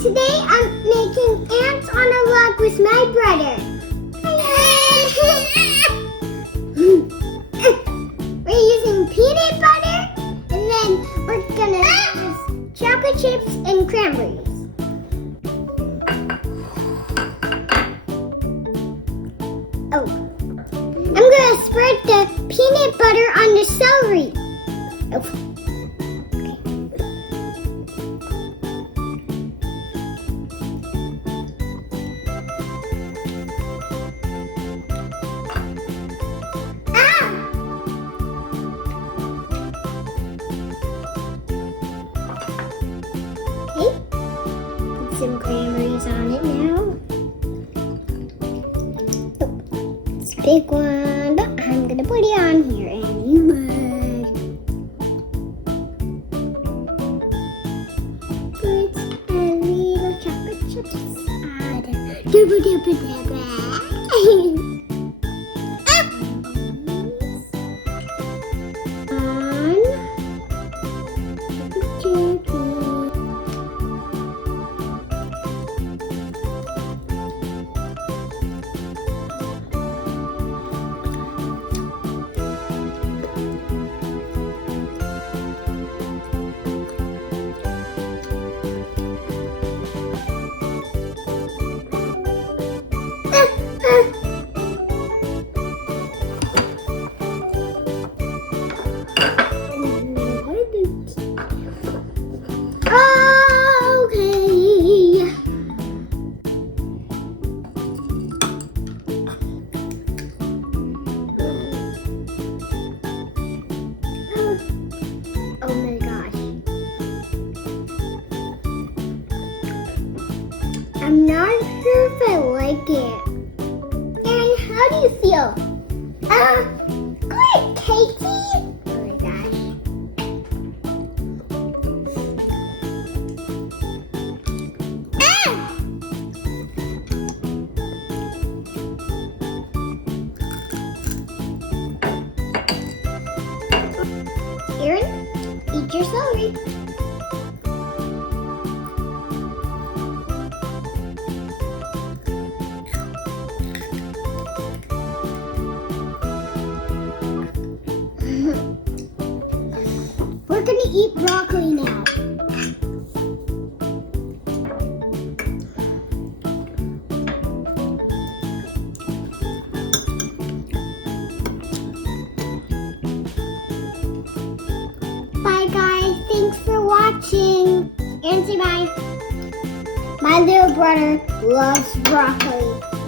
Today I'm making ants on a log with my brother. We're using peanut butter and then we're gonna use chocolate chips and cranberries. Oh, I'm gonna spread the peanut butter on the celery. Oh. Put some cranberries on it now. Oh, it's a big one, but I'm gonna put it on here anyway. Put a little chocolate chips on. Dibba dibba dibba. Oh my gosh. I'm not sure if I like it. Erin, how do you feel? Good, Casey. Oh my gosh. Erin, eat your celery. We're gonna eat broccoli now. Bye guys, thanks for watching. And say bye. My little brother loves broccoli.